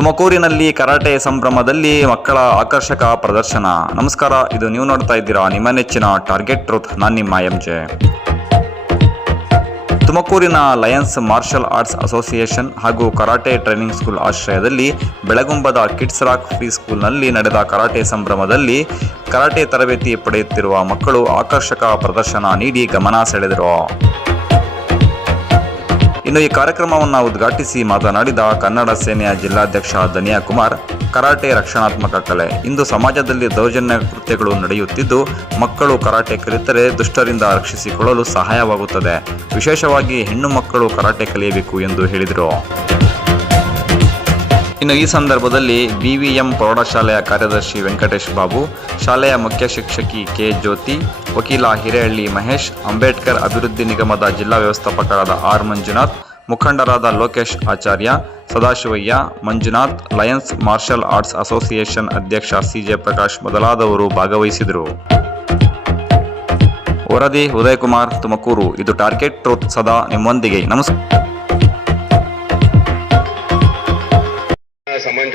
ತುಮಕೂರಿನಲ್ಲಿ ಕರಾಟೆ ಸಂಭ್ರಮದಲ್ಲಿ ಮಕ್ಕಳ ಆಕರ್ಷಕ ಪ್ರದರ್ಶನ. ನಮಸ್ಕಾರ, ಇದು ನೀವು ನೋಡ್ತಾ ಇದ್ದೀರಾ ನಿಮ್ಮ ನೆಚ್ಚಿನ ಟಾರ್ಗೆಟ್ ಟ್ರೂತ್ ನಾನು ನಿಮ್ಮ ಎಂ ಜೆ ತುಮಕೂರಿನ ಲಯನ್ಸ್ ಮಾರ್ಷಲ್ ಆರ್ಟ್ಸ್ ಅಸೋಸಿಯೇಷನ್ ಹಾಗೂ ಕರಾಟೆ ಟ್ರೈನಿಂಗ್ ಸ್ಕೂಲ್ ಆಶ್ರಯದಲ್ಲಿ ಬೆಳಗುಂಬದ ಕಿಡ್ಸ್ ರಾಕ್ ಫ್ರೀ ಸ್ಕೂಲ್ನಲ್ಲಿ ನಡೆದ ಕರಾಟೆ ಸಂಭ್ರಮದಲ್ಲಿ ಕರಾಟೆ ತರಬೇತಿ ಪಡೆಯುತ್ತಿರುವ ಮಕ್ಕಳು ಆಕರ್ಷಕ ಪ್ರದರ್ಶನ ನೀಡಿ ಗಮನ ಸೆಳೆದರು. ಇನ್ನು ಈ ಕಾರ್ಯಕ್ರಮವನ್ನು ಉದ್ಘಾಟಿಸಿ ಮಾತನಾಡಿದ ಕನ್ನಡ ಸೇನೆಯ ಜಿಲ್ಲಾಧ್ಯಕ್ಷ ಧನಿಯಾ ಕುಮಾರ್, ಕರಾಟೆ ರಕ್ಷಣಾತ್ಮಕ ಕಲೆ. ಇಂದು ಸಮಾಜದಲ್ಲಿ ದೌರ್ಜನ್ಯ ಕೃತ್ಯಗಳು ನಡೆಯುತ್ತಿದ್ದು, ಮಕ್ಕಳು ಕರಾಟೆ ಕಲಿತರೆ ದುಷ್ಟರಿಂದ ರಕ್ಷಿಸಿಕೊಳ್ಳಲು ಸಹಾಯವಾಗುತ್ತದೆ. ವಿಶೇಷವಾಗಿ ಹೆಣ್ಣು ಮಕ್ಕಳು ಕರಾಟೆ ಕಲಿಯಬೇಕು ಎಂದು ಹೇಳಿದರು. ಇನ್ನು ಈ ಸಂದರ್ಭದಲ್ಲಿ ಬಿವಿಎಂ ಪ್ರೌಢಶಾಲೆಯ ಕಾರ್ಯದರ್ಶಿ ವೆಂಕಟೇಶ್ ಬಾಬು, ಶಾಲೆಯ ಮುಖ್ಯ ಶಿಕ್ಷಕಿ ಕೆ ಜ್ಯೋತಿ, ವಕೀಲ ಹಿರೇಹಳ್ಳಿ ಮಹೇಶ್, ಅಂಬೇಡ್ಕರ್ ಅಭಿವೃದ್ಧಿ ನಿಗಮದ ಜಿಲ್ಲಾ ವ್ಯವಸ್ಥಾಪಕರಾದ ಆರ್ ಮಂಜುನಾಥ್, ಮುಖಂಡರಾದ Lokesh Acharya, Sadashivayya, Manjunath, lions martial arts association ಅಧ್ಯಕ್ಷ ಸಿಜೆ ಪ್ರಕಾಶ್ ಮೊದಲಾದವರು ಭಾಗವಹಿಸಿದರು. ವರದಿ ಉದಯಕುಮಾರ್ ತುಮಕೂರು. ಇದು ಟಾರ್ಗೆಟ್ ಟ್ರೂತ್ ಸದಾ ನಿಮ್ಮೊಂದಿಗೆ. ನಮಸ್ಕಾರ.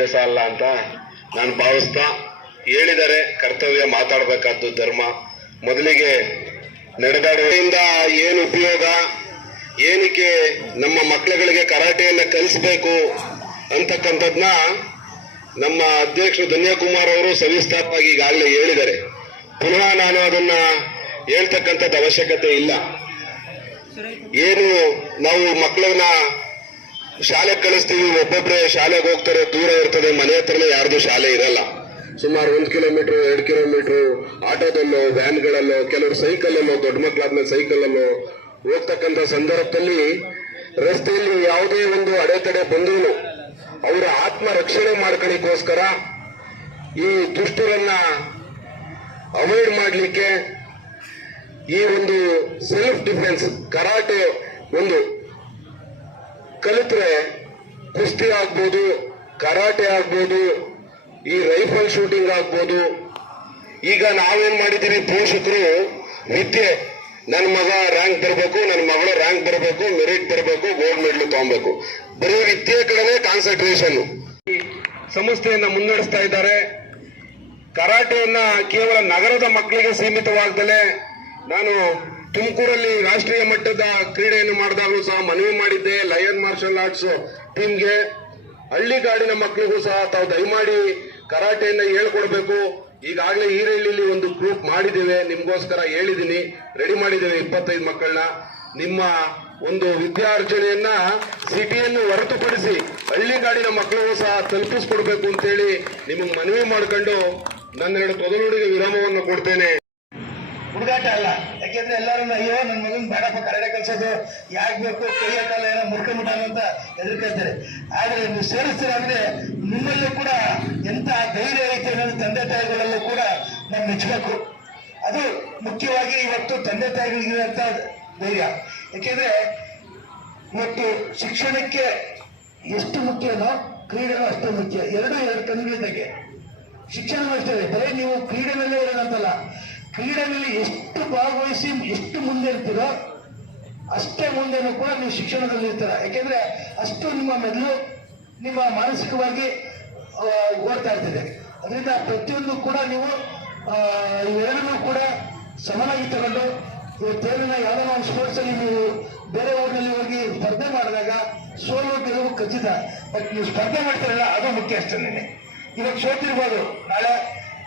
ಸಮಂಜಸ ಅಲ್ಲ ಅಂತ ನಾನು ಭಾವಿಸ್ತಾ ಹೇಳಿದರೆ ಕರ್ತವ್ಯ ಮಾತಾಡಬೇಕಾದ್ದು ಧರ್ಮ. ಮೊದಲಿಗೆ ನಡೆದಾಡುವುದರಿಂದ ಏನು ಉಪಯೋಗ? ಏನಕ್ಕೆ ನಮ್ಮ ಮಕ್ಕಳುಗಳಿಗೆ ಕರಾಟೆಯನ್ನ ಕಲಿಸಬೇಕು? ಅಂತಕ್ಕಂಥದ್ನ ನಮ್ಮ ಅಧ್ಯಕ್ಷರು ಧನ್ಯಕುಮಾರ್ ಅವರು ಸವಿಸ್ತಾರವಾಗಿ ಈಗಾಗಲೇ ಹೇಳಿದ್ದಾರೆ ಪುನಃ ನಾನು ಅದನ್ನ ಹೇಳ್ತಕ್ಕಂಥದ್ದು ಅವಶ್ಯಕತೆ ಇಲ್ಲ. ಏನು ನಾವು ಮಕ್ಕಳನ್ನ ಶಾಲೆ ಕಳಿಸ್ತೀವಿ, ಒಬ್ಬೊಬ್ರೆ ಶಾಲೆಗೆ ಹೋಗ್ತಾರೆ, ದೂರ ಇರ್ತದೆ, ಮನೆ ಹತ್ರನೇ ಯಾರ್ದು ಶಾಲೆ ಇರಲ್ಲ. ಸುಮಾರು ಒಂದು ಕಿಲೋಮೀಟರ್, ಎರಡು ಕಿಲೋಮೀಟರ್ ಆಟೋದಲ್ಲೋ, ವ್ಯಾನ್ಗಳಲ್ಲೋ, ಕೆಲವರು ಸೈಕಲಲ್ಲೋ, ದೊಡ್ಡ ಮಕ್ಕಳಾದ್ಮೇಲೆ ಸೈಕಲಲ್ಲೋ ಹೋಗ್ತಕ್ಕಂಥ ಸಂದರ್ಭದಲ್ಲಿ ರಸ್ತೆಯಲ್ಲಿ ಯಾವುದೇ ಒಂದು ಅಡೆತಡೆ ಬಂದ್ರು ಅವರ ಆತ್ಮ ರಕ್ಷಣೆ ಈ ದುಷ್ಟರನ್ನ ಅವಾಯ್ಡ್ ಮಾಡಲಿಕ್ಕೆ ಈ ಒಂದು ಸೆಲ್ಫ್ ಡಿಫೆನ್ಸ್ ಕರಾಟೆ ಒಂದು ಕಲಿತ್ರೆ ಕುಸ್ತಿ ಆಗ್ಬೋದು, ಕರಾಟೆ ಆಗ್ಬೋದು, ಈ ರೈಫಲ್ ಶೂಟಿಂಗ್ ಆಗ್ಬೋದು. ಈಗ ನಾವೇನ್ ಮಾಡಿದ್ದೀವಿ ಪೋಷಕರು ವಿದ್ಯೆ ನನ್ನ ಮಗ ರ್ಯಾಂಕ್ ಬರಬೇಕು ನನ್ನ ಮಗಳು ರ್ಯಾಂಕ್ ಬರಬೇಕು ಮೆರಿಟ್ ಬರಬೇಕು ಗೋಲ್ಡ್ ಮೆಡಲ್ ತಗೊಬೇಕು. ಬರೀ ವಿದ್ಯೆ ಕಡೆನೇ ಕಾನ್ಸಂಟ್ರೇಷನ್ ಸಂಸ್ಥೆಯನ್ನ ಮುನ್ನಡೆಸ್ತಾ ಇದ್ದಾರೆ. ಕರಾಟೆಯನ್ನ ಕೇವಲ ನಗರದ ಮಕ್ಕಳಿಗೆ ಸೀಮಿತವಾಗ್ದಲೇ ನಾನು ತುಮಕೂರಲ್ಲಿ ರಾಷ್ಟ್ರೀಯ ಮಟ್ಟದ ಕ್ರೀಡೆಯನ್ನು ಮಾಡಿದಾಗಲೂ ಸಹ ಮನವಿ ಮಾಡಿದ್ದೆ ಲಯನ್ ಮಾರ್ಷಲ್ ಆರ್ಟ್ಸ್ ಟೀಮ್ಗೆ ಹಳ್ಳಿಗಾಡಿನ ಮಕ್ಕಳಿಗೂ ಸಹ ತಾವು ದಯಮಾಡಿ ಕರಾಟೆಯನ್ನ ಹೇಳ್ಕೊಡ್ಬೇಕು. ಈಗಾಗಲೇ ಈರಳ್ಳಿಲಿ ಒಂದು ಗ್ರೂಪ್ ಮಾಡಿದ್ದೇವೆ. ನಿಮ್ಗೋಸ್ಕರ ಹೇಳಿದ್ದೀನಿ. ರೆಡಿ ಮಾಡಿದ್ದೇವೆ ಇಪ್ಪತ್ತೈದು ಮಕ್ಕಳನ್ನ. ನಿಮ್ಮ ಒಂದು ವಿದ್ಯಾರ್ಜನೆಯನ್ನ ಸಿಟಿಯನ್ನು ಹೊರತುಪಡಿಸಿ ಹಳ್ಳಿಗಾಡಿನ ಮಕ್ಕಳಿಗೂ ಸಹ ತಲುಪಿಸ್ಕೊಡ್ಬೇಕು ಅಂತೇಳಿ ನಿಮಗೆ ಮನವಿ ಮಾಡ್ಕೊಂಡು ನನ್ನೆರಡು ತೊದಲುಡಿಗೆ ವಿರಾಮವನ್ನು ಕೊಡ್ತೇನೆ. ಹುಡುಗಾಟ ಅಲ್ಲ ಯಾಕೆಂದ್ರೆ ಎಲ್ಲರೂ ಅಯ್ಯೋ ನನ್ನ ಮಗನ್ ಬೇಡಪ್ಪ ಕರಡೆ ಕಲ್ಸೋದು ಯಾಕೆ ಬೇಕು ಕೈಯ ಏನೋ ಮುರ್ಕೊಂಡ್ಬಿಟ್ಟ ಅಂತ ಹೆದರ್ಕೊಳ್ತಾರೆ ಆದ್ರೆ ನೀವು ಸೇರಿಸ್ತೀರಂದ್ರೆ ನಿಮ್ಮಲ್ಲೂ ಕೂಡ ಎಂತ ಧೈರ್ಯ ಐತೆ ಅನ್ನೋದು ತಂದೆ ತಾಯಿಗಳಲ್ಲೂ ಕೂಡ ನಾವು ಮೆಚ್ಚಬೇಕು ಅದು ಮುಖ್ಯವಾಗಿ ಇವತ್ತು ತಂದೆ ತಾಯಿಗಳಿಗಿರುವಂತ ಧೈರ್ಯ. ಯಾಕೆಂದ್ರೆ ಇವತ್ತು ಶಿಕ್ಷಣಕ್ಕೆ ಎಷ್ಟು ಮುಖ್ಯನೋ ಕ್ರೀಡೆನೂ ಅಷ್ಟು ಮುಖ್ಯ. ಎರಡು ಎರಡು ಕಣ್ಗಳಿದ್ದಾಗೆ. ಶಿಕ್ಷಣ ಅಷ್ಟೇ, ಬರೀ ನೀವು ಕ್ರೀಡೆನಲ್ಲೇ ಇರೋದಂತಲ್ಲ. ಕ್ರೀಡೆಯಲ್ಲಿ ಎಷ್ಟು ಭಾಗವಹಿಸಿ ಎಷ್ಟು ಮುಂದೆ ಇರ್ತೀರೋ ಅಷ್ಟೇ ಮುಂದೆನೂ ಕೂಡ ನೀವು ಶಿಕ್ಷಣದಲ್ಲಿ ಇರ್ತೀರ. ಯಾಕೆಂದ್ರೆ ಅಷ್ಟು ನಿಮ್ಮ ಮೆದುಳು ನಿಮ್ಮ ಮಾನಸಿಕವಾಗಿ ಓಡ್ತಾ ಇರ್ತದೆ. ಅದರಿಂದ ಪ್ರತಿಯೊಂದು ಕೂಡ ನೀವು ಇವೆರಡನ್ನೂ ಕೂಡ ಸಮನಾಗಿ ತಗೊಂಡು ಇವತ್ತೇನ ಯಾವುದೋ ಒಂದು ಸ್ಪೋರ್ಟ್ಸ್ ಅಲ್ಲಿ ನೀವು ಬೇರೆ ಊರಿನಲ್ಲಿ ಹೋಗಿ ಸ್ಪರ್ಧೆ ಮಾಡಿದಾಗ ಸೋಲು ಗೆಲುವು ಖಚಿತ. ಬಟ್ ನೀವು ಸ್ಪರ್ಧೆ ಮಾಡ್ತಾರಲ್ಲ, ಅದು ಮುಖ್ಯ ಅಷ್ಟೇ ಇವಾಗ ಸೋತಿರ್ಬೋದು. ನಾಳೆ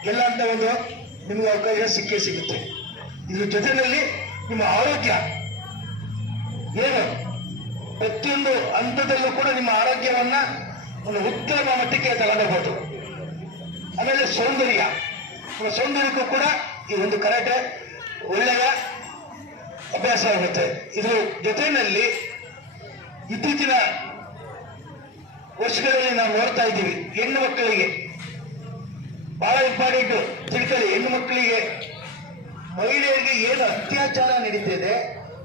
ಗೆಲ್ಲ ಅಂತ ಒಂದು ನಿಮ್ಗೆ ಅವಕಾಶ ಸಿಕ್ಕೇ ಸಿಗುತ್ತೆ. ಇದ್ರ ಜೊತೆಯಲ್ಲಿ ನಿಮ್ಮ ಆರೋಗ್ಯ. ಏನು? ಪ್ರತಿಯೊಂದು ಹಂತದಲ್ಲೂ ಕೂಡ ನಿಮ್ಮ ಆರೋಗ್ಯವನ್ನ ಒಂದು ಉತ್ತಮ ಮಟ್ಟಕ್ಕೆ ತಗೊಂಡಬಹುದು ಆಮೇಲೆ ಸೌಂದರ್ಯ. ನಿಮ್ಮ ಸೌಂದರ್ಯಕ್ಕೂ ಕೂಡ ಈ ಒಂದು ಕರಾಟೆ ಒಳ್ಳೆಯ ಅಭ್ಯಾಸ ಆಗುತ್ತೆ. ಇದ್ರ ಜೊತೆಯಲ್ಲಿ ಇತ್ತೀಚಿನ ವರ್ಷಗಳಲ್ಲಿ ನಾವು ನೋಡ್ತಾ ಇದ್ದೀವಿ, ಹೆಣ್ಣು ಮಕ್ಕಳಿಗೆ. ಬಹಳ ಇಂಪಾರ್ಟೆಂಟ್ ತಿಳ್ಕೊಳ್ಳಿ ಹೆಣ್ಣು ಮಕ್ಕಳಿಗೆ ಮಹಿಳೆಯರಿಗೆ ಏನು ಅತ್ಯಾಚಾರ ನಡೀತಿದೆ,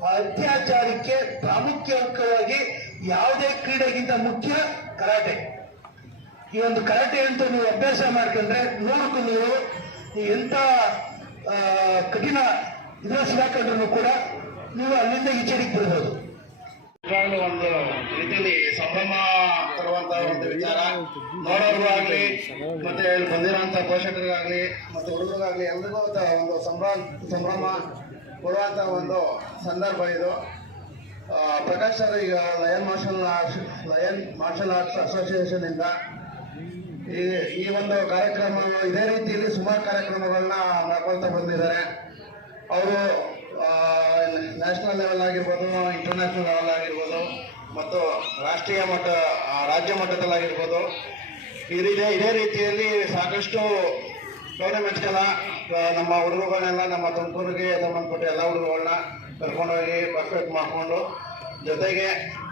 ಆ ಅತ್ಯಾಚಾರಕ್ಕೆ ಪ್ರಾಮುಖ್ಯವಾಗಿ ಯಾವುದೇ ಕ್ರೀಡೆಗಿಂತ ಮುಖ್ಯ ಕರಾಟೆ. ಈ ಒಂದು ಕರಾಟೆ ಅಂತ ನೀವು ಅಭ್ಯಾಸ ಮಾಡ್ಕೊಂಡ್ರೆ ನೂರಕ್ಕೂ ನೀವು ಎಂತ ಕಠಿಣ ಇದರ ಸಿಗಾಕೊಂಡ್ರು ಕೂಡ ನೀವು ಅಲ್ಲಿಂದ ಈಚೆಗೆ ನಿಜವಾಗ್ಲೂ ಒಂದು ರೀತಿಯಲ್ಲಿ ಸಂಭ್ರಮ ತರುವಂತ ಒಂದು ವಿಚಾರ. ನೋಡೋರ್ಗೂ ಆಗ್ಲಿ, ಮತ್ತೆ ಬಂದಿರೋಂಥ ಪೋಷಕರಿಗಾಗ್ಲಿ, ಮತ್ತೆ ಹುಡುಗರಿಗಾಗ್ಲಿ ಎಲ್ರಿಗೂ ಒಂದು ಸಂಭ್ರಮ ಸಂಭ್ರಮ ಕೊಡುವಂತ ಒಂದು ಸಂದರ್ಭ ಇದು. ಪ್ರಕಾಶ್ ಸರ್ ಈಗ lion martial arts lion martial arts association ಇಂದ ಈ ಈ ಒಂದು ಕಾರ್ಯಕ್ರಮ ಇದೇ ರೀತಿಯಲ್ಲಿ ಸುಮಾರು ಕಾರ್ಯಕ್ರಮಗಳನ್ನ ಮಾಡ್ಕೊಳ್ತಾ ಬಂದಿದ್ದಾರೆ. ಅವರು ನ್ಯಾಷನಲ್ ಲೆವೆಲ್ ಆಗಿರ್ಬೋದು ಇಂಟರ್ನ್ಯಾಷನಲ್ ಲೆವೆಲ್ ಆಗಿರ್ಬೋದು, ಮತ್ತು ರಾಷ್ಟ್ರೀಯ ಮಟ್ಟ ರಾಜ್ಯ ಮಟ್ಟದಲ್ಲಾಗಿರ್ಬೋದು ಈ ರೀತಿ ಇದೇ ರೀತಿಯಲ್ಲಿ ಸಾಕಷ್ಟು ಟೂರ್ನಮೆಂಟ್ಸ್ಗೆಲ್ಲ ನಮ್ಮ ಹುಡುಗಗಳನ್ನೆಲ್ಲ ನಮ್ಮ ತುಮಕೂರಿಗೆ ಸಂಬಂಧಪಟ್ಟ ಎಲ್ಲ ಹುಡುಗಗಳನ್ನ ಕರ್ಕೊಂಡೋಗಿ ಪರ್ಫೆಕ್ಟ್ ಮಾಡಿಕೊಂಡು, ಜೊತೆಗೆ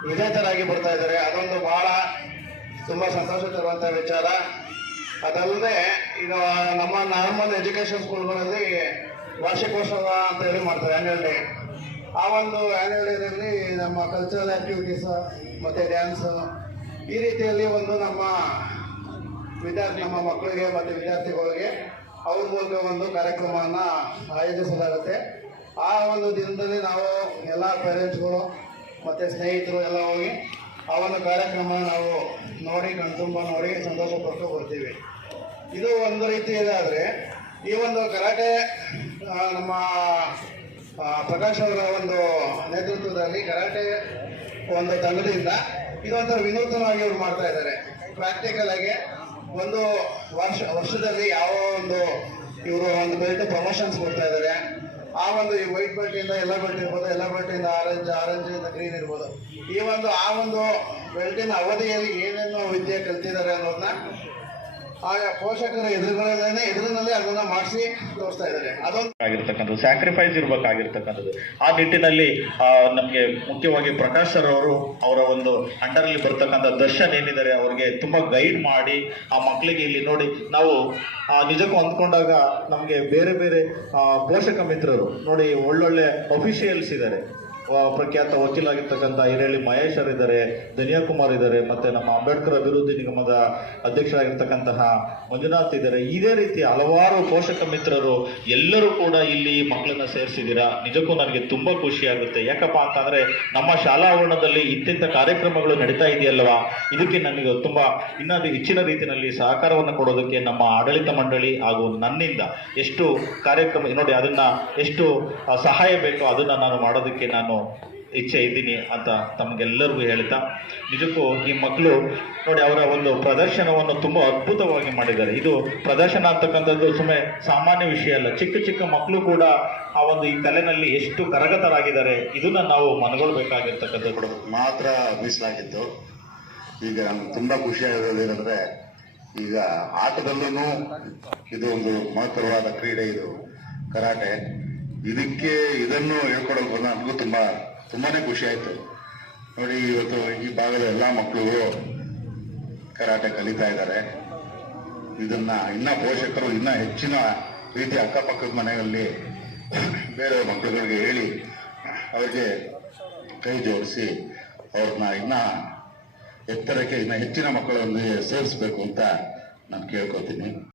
ವಿಜೇತರಾಗಿ ಬರ್ತಾ ಇದ್ದಾರೆ. ಅದೊಂದು ಭಾಳ ತುಂಬ ಸಂತೋಷ ತರುವಂಥ ವಿಚಾರ. ಅದಲ್ಲದೆ, ಈಗ ನಮ್ಮ ನಾರ್ಮಲ್ ಎಜುಕೇಷನ್ ಸ್ಕೂಲ್ಗಳಲ್ಲಿ ವಾರ್ಷಿಕೋತ್ಸವ ಅಂತ ಹೇಳಿ ಮಾಡ್ತಾರೆ ಆ್ಯನ್ಯುವಲ್ ಡೇ ಆ ಒಂದು ಆ್ಯನ್ಯುವಲ್ ಡೇನಲ್ಲಿ ನಮ್ಮ ಕಲ್ಚರಲ್ ಆ್ಯಕ್ಟಿವಿಟೀಸ್ ಮತ್ತು ಡ್ಯಾನ್ಸ್ ಈ ರೀತಿಯಲ್ಲಿ ಒಂದು ನಮ್ಮ ವಿದ್ಯಾರ್ಥಿ ನಮ್ಮ ಮಕ್ಕಳಿಗೆ ಮತ್ತು ವಿದ್ಯಾರ್ಥಿಗಳಿಗೆ ಅವ್ರ ಮೂಲಕ ಒಂದು ಕಾರ್ಯಕ್ರಮವನ್ನು ಆಯೋಜಿಸಲಾಗುತ್ತೆ. ಆ ಒಂದು ದಿನದಲ್ಲಿ ನಾವು ಎಲ್ಲ ಪೇರೆಂಟ್ಸ್ಗಳು ಮತ್ತು ಸ್ನೇಹಿತರು ಎಲ್ಲ ಹೋಗಿ ಆ ಒಂದು ಕಾರ್ಯಕ್ರಮ ನಾವು ನೋಡಿ ಕಣ್ತುಂಬ ನೋಡಿ, ಸಂತೋಷ ಪಟ್ಟು ಬರ್ತೀವಿ. ಇದು ಒಂದು ರೀತಿ ಇದಾದರೆ ಈ ಒಂದು ಕರಾಟೆ ನಮ್ಮ ಪ್ರಕಾಶ್ ಅವರ ಒಂದು ನೇತೃತ್ವದಲ್ಲಿ ಕರಾಟೆ ಒಂದು ತಂಡದಿಂದ ಇದೊಂಥರ ವಿನೂತನವಾಗಿ ಇವ್ರು ಮಾಡ್ತಾ ಇದ್ದಾರೆ. ಪ್ರಾಕ್ಟಿಕಲ್ ಆಗಿ ಒಂದು ವರ್ಷ, ವರ್ಷದಲ್ಲಿ ಯಾವ ಒಂದು ಇವರು ಒಂದು ಬೆಲ್ಟ್ ಪ್ರಮೋಷನ್ಸ್ ಕೊಡ್ತಾ ಇದ್ದಾರೆ. ಆ ಒಂದು ಈ ವೈಟ್ ಬೆಲ್ಟ್ ಇಂದ ಎಲ್ಲ ಬೆಲ್ಟ್ ಇರ್ಬೋದು ಎಲ್ಲ ಬೆಲ್ಟ್ ಇಂದ ಆರೆಂಜ್ ಆರೆಂಜ್ ಇಂದ ಗ್ರೀನ್ ಇರ್ಬೋದು. ಈ ಒಂದು, ಆ ಒಂದು ಬೆಲ್ಟಿನ ಅವಧಿಯಲ್ಲಿ ಏನೇನು ವಿದ್ಯೆ ಕಲ್ತಿದ್ದಾರೆ ಅನ್ನೋದನ್ನ ಆಯಾ ಪೋಷಕರ ಎದುರುಗಳಲ್ಲೇ ಎದುರಿನಲ್ಲಿ ಅದನ್ನ ಮಾಡಿಸಿ ತೋರಿಸ್ತಾ ಇದ್ದಾರೆ. ಅದೊಂದು ಆಗಿರ್ತಕ್ಕಂಥದ್ದು ಸ್ಯಾಕ್ರಿಫೈಸ್ ಇರಬೇಕಾಗಿರ್ತಕ್ಕಂಥದ್ದು. ಆ ನಿಟ್ಟಿನಲ್ಲಿ ನಮಗೆ ಮುಖ್ಯವಾಗಿ ಪ್ರಕಾಶ್ ಸರ್ ಅವರು ಅವರ ಒಂದು ಅಂಡರಲ್ಲಿ ಬರ್ತಕ್ಕಂಥ ದರ್ಶನ್ ಏನಿದ್ದಾರೆ, ಅವರಿಗೆ ತುಂಬಾ ಗೈಡ್ ಮಾಡಿ ಆ ಮಕ್ಕಳಿಗೆ ಇಲ್ಲಿ ನೋಡಿ, ನಾವು ನಿಜಕ್ಕೂ ಅಂದ್ಕೊಂಡಾಗ ನಮಗೆ ಬೇರೆ ಬೇರೆ ಪೋಷಕ ಮಿತ್ರರು ನೋಡಿ ಒಳ್ಳೊಳ್ಳೆ ಅಫಿಷಿಯಲ್ಸ್ ಇದ್ದಾರೆ. ಪ್ರಖ್ಯಾತ ವಕೀಲಾಗಿರ್ತಕ್ಕಂಥ ಹಿರೇಳಿ ಮಹೇಶರ್ ಇದ್ದಾರೆ ಧನಿಯಾಕುಮಾರ್ ಇದ್ದಾರೆ, ಮತ್ತೆ ನಮ್ಮ ಅಂಬೇಡ್ಕರ್ ಅಭಿವೃದ್ಧಿ ನಿಗಮದ ಅಧ್ಯಕ್ಷರಾಗಿರ್ತಕ್ಕಂತಹ ಮಂಜುನಾಥ್ ಇದ್ದಾರೆ. ಇದೇ ರೀತಿ ಹಲವಾರು ಪೋಷಕ ಮಿತ್ರರು ಎಲ್ಲರೂ ಕೂಡ ಇಲ್ಲಿ ಮಕ್ಕಳನ್ನ ಸೇರಿಸಿದ್ದೀರಾ? ನಿಜಕ್ಕೂ ನನಗೆ ತುಂಬಾ ಖುಷಿ ಆಗುತ್ತೆ. ಯಾಕಪ್ಪ ಅಂತಂದರೆ ನಮ್ಮ ಶಾಲಾ ಆವರಣದಲ್ಲಿ ಇಂತಿಂಥ ಕಾರ್ಯಕ್ರಮಗಳು ನಡೀತಾ ಇದೆಯಲ್ವಾ ಇದಕ್ಕೆ ನನಗೆ ತುಂಬಾ ಇನ್ನೊಂದು ಹೆಚ್ಚಿನ ರೀತಿಯಲ್ಲಿ ಸಹಕಾರವನ್ನು ಕೊಡೋದಕ್ಕೆ ನಮ್ಮ ಆಡಳಿತ ಮಂಡಳಿ ಹಾಗೂ ನನ್ನಿಂದ ಎಷ್ಟು ಕಾರ್ಯಕ್ರಮ, ನೋಡಿ ಅದನ್ನ ಎಷ್ಟು ಸಹಾಯ ಬೇಕೋ ಅದನ್ನ ನಾನು ಮಾಡೋದಕ್ಕೆ ನಾನು ಇಚ್ಛೆ ಇದ್ದೀನಿ ಅಂತ ತಮಗೆಲ್ಲರಿಗೂ ಹೇಳ್ತಾ, ನಿಜಕ್ಕೂ ಈ ಮಕ್ಕಳು ನೋಡಿ ಅವರ ಒಂದು ಪ್ರದರ್ಶನವನ್ನು ತುಂಬ ಅದ್ಭುತವಾಗಿ ಮಾಡಿದ್ದಾರೆ. ಇದು ಪ್ರದರ್ಶನ ಅಂತಕ್ಕಂಥದ್ದು ಸುಮ್ಮನೆ ಸಾಮಾನ್ಯ ವಿಷಯ ಅಲ್ಲ, ಚಿಕ್ಕ ಚಿಕ್ಕ ಮಕ್ಕಳು ಕೂಡ ಆ ಒಂದು ಈ ಕಲೆನಲ್ಲಿ ಎಷ್ಟು ಕರಗತರಾಗಿದ್ದಾರೆ, ಇದನ್ನ ನಾವು ಮನಗೊಳ್ಬೇಕಾಗಿರ್ತಕ್ಕಂಥದ್ದು ಮಾತ್ರ ಮೀಸಲಾಗಿತ್ತು ಈಗ ನಮ್ಗೆ ತುಂಬಾ ಖುಷಿ ಆಗೋದೇನೆಂದ್ರೆ ಈಗ ಆಟದಲ್ಲೂ ಇದು ಒಂದು ಮಹತ್ತರವಾದ ಕ್ರೀಡೆ ಇದು, ಕರಾಟೆ. ಇದಕ್ಕೆ ಇದನ್ನು ಹೇಳ್ಕೊಡೋಕೆ ನಮಗೂ ತುಂಬಾ, ತುಂಬಾನೇ ಖುಷಿ ಆಯ್ತು. ನೋಡಿ, ಇವತ್ತು ಈ ಭಾಗದ ಎಲ್ಲಾ ಮಕ್ಕಳು ಕರಾಟೆ ಕಲಿತಾ ಇದ್ದಾರೆ. ಇದನ್ನ ಇನ್ನ ಪೋಷಕರು ಇನ್ನ ಹೆಚ್ಚಿನ ರೀತಿ ಅಕ್ಕಪಕ್ಕದ ಮನೆಯಲ್ಲಿ ಬೇರೆ ಮಕ್ಕಳುಗಳಿಗೆ ಹೇಳಿ, ಅವ್ರಿಗೆ ಕೈ ಜೋಡಿಸಿ ಅವ್ರನ್ನ ಇನ್ನ ಎತ್ತರಕ್ಕೆ ಇನ್ನ ಹೆಚ್ಚಿನ ಮಕ್ಕಳೊಂದಿಗೆ ಸೇರಿಸ್ಬೇಕು ಅಂತ ನಾನು ಕೇಳ್ಕೊತೀನಿ.